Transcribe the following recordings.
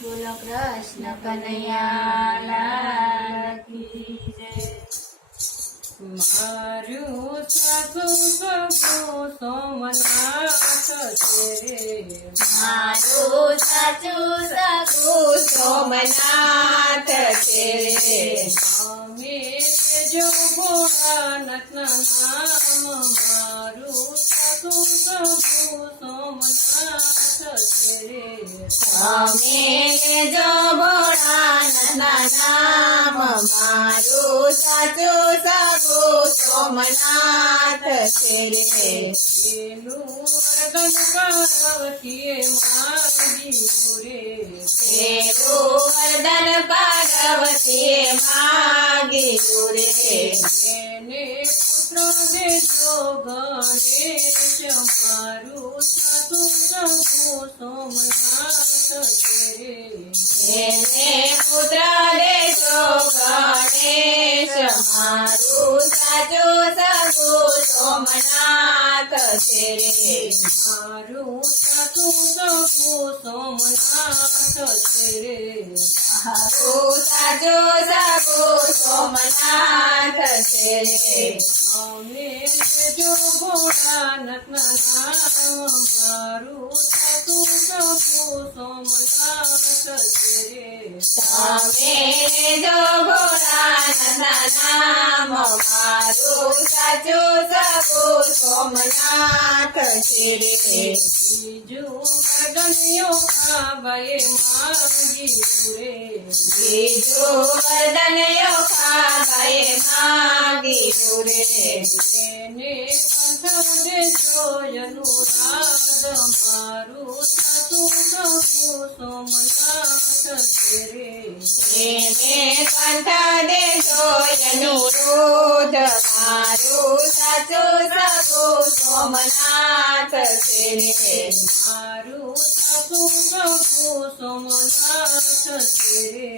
બોલો કૃષ્ણ કનૈયા લાલ કી જય. મારું સાસુ સગું સોમનાથ છે રે. મારું સાચું સગું સોમનાથ છે રે. અમે જો ભોળાનાથના નામ મારું સાસુ સગું સોમનાથ છે રે. અમે જો ભોળાનાથના નામ મારું સાચું સગું સોમનાથ છે રે. પેલું વર્ગન પાર્વતીએ માંગ્યું રે. પેલું વરદાન પાર્વતીએ માગ્યું રે. એને પુત્ર દેજો ગણેશ મારું સાસુ સગું સોમનાથ છે રે. એને પુત્ર દેશો ગણેશ મારું સાચું સગું સોમનાથ છે રે. મારું સાસુ સગું સોમનાથ છે રે. મારું સાચું સગું સોમનાથ છે રે. અમે જો ભોળાનાથના નામ મારું સાસુ સગું સોમનાથ છે રે. તમે જો ભોળાનાથના નામ મારું સાચું સગું સોમનાથ છે રે. બીજું વર્ગનયો ખાબાએ માંગ્યું રે. બીજું વરદાન યોખાબાએ માગ્યું રે. એને કંઠ દેજો અનુરાગ મારું સાસુ સગું સોમનાથ છે રે. એને કંઠ દેશો અનુરોધ મારું સાચું સગું સોમનાથ છે રે. મારું સાસુ સગું સોમનાથ છે રે.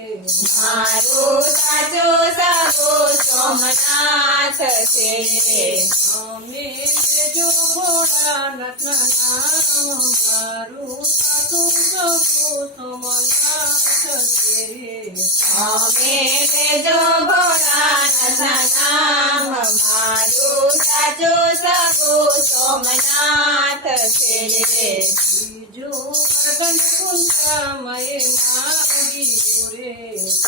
મારું સાચું સગું સોમનાથ છે રે. અમે જો ભોળાનાથના નામ મારું સાસુ સગું સોમનાથ છે રે. અમે જો ભોળાનાથના નામ મારું સાચું સગું સોમનાથ છે રે. બીજું વર્ગન કુંતામયે માંગ્યું રે.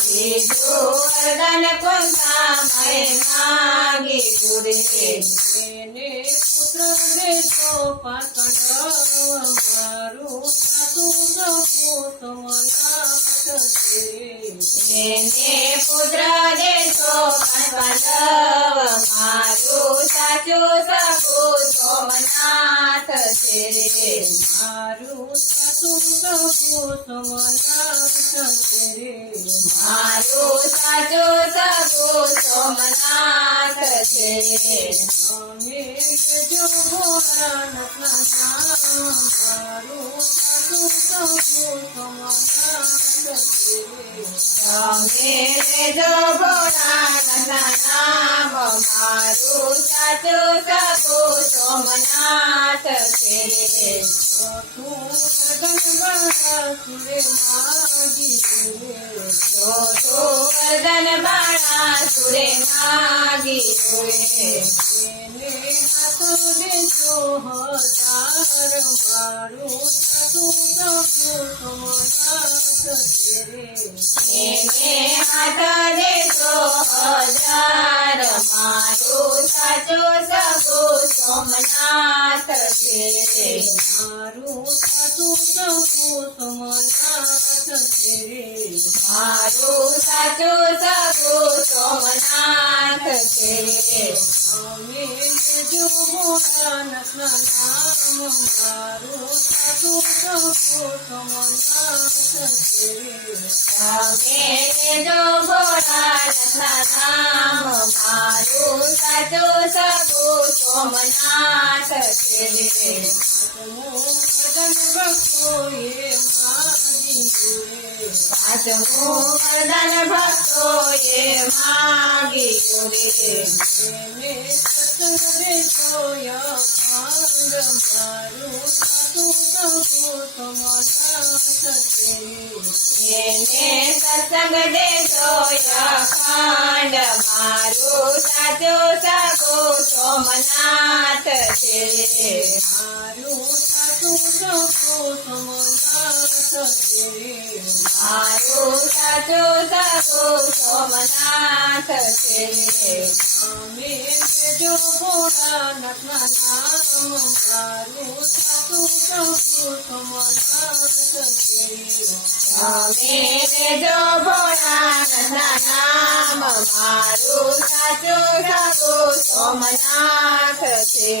બીજું વરદાન કુંતામયે માગ્યું રે. એને પુત્ર દેજો પાટણ મારું સાસુ સગું સોમનાથ છે રે. એને પુત્ર દેશો પાટવ મારું સાચું સગું સોમનાથ છે રે. મારું સાસુ સગું સોમનાથ છે રે. મારું સાચું સગું સોમનાથ છે રે. અમે જો ભોળાનાથના નામ મારું સાસુ સગું સોમનાથ છે રે. તમે જો ભોળાનાથના નામ મારું સાચું સગું સોમનાથ છે રે. ચોથું વર્ગન બાળા સુરે માગ્યું રે. ચોથું વરદાન બાણાસુરે માગ્યું રે. એને હાથ દેજો હજાર મારું સાસુ સગું સોમનાથ છે રે. એને હાથ દેશો હજાર મારું સાચું સગું સોમનાથ છે રે. મારું સાસુ સગું સોમનાથ છે રે. મારું સાચું સગું સોમનાથ છે રે. અમે જો ભોળાનાથના નામ મારું સાસુ સગું સોમનાથ છે રે. તમે જો ભોળાનાથના નામ મારું સાચું સગું સોમનાથ છે રે. પાંચમું વરદાન ભક્તોએ માગ્યું રે. એને સત્સંગ દેજો અખંડ મારું સાસુ સગું સોમનાથ છે રે. એને સત્સંગ દેજો અખંડ મારું સાચું સગું સોમનાથ છે મારું સાચું સગું સોમનાથ છે મારું સાચું સગું સોમનાથ છે અમે લેજો ભોળાનાથના નામ મારું સાચું સગું સોમનાથ છે અમે લેજો ભોળાનાથના નામ મારું સાચું સગું સોમનાથ છે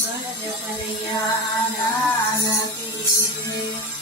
કનૈયા લાલ કી જય.